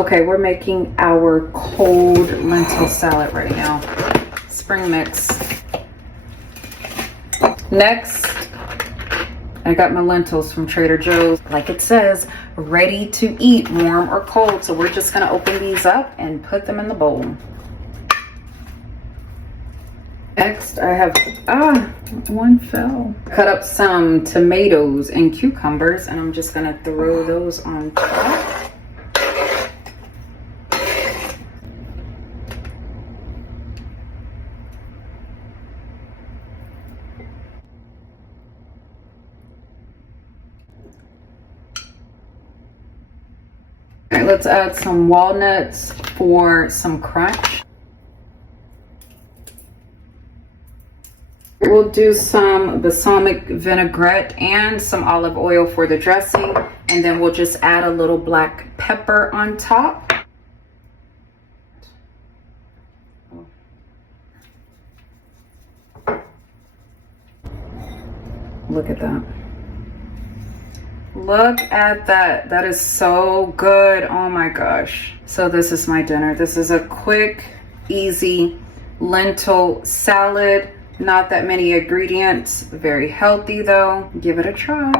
Okay, we're making our cold lentil salad right now. Spring mix. Next, I got my lentils from Trader Joe's. Like it says, ready to eat, warm or cold. So we're just gonna open these up and put them in the bowl. Next, I have, one fell. Cut up some tomatoes and cucumbers, and I'm just gonna throw those on top. All right, let's add some walnuts for some crunch. We'll do some balsamic vinaigrette and some olive oil for the dressing, and then we'll just add a little black pepper on top. Look at that. Look at that. That is so good. Oh my gosh. So this is my dinner. This is a quick, easy lentil salad. Not that many ingredients. Very healthy though. Give it a try.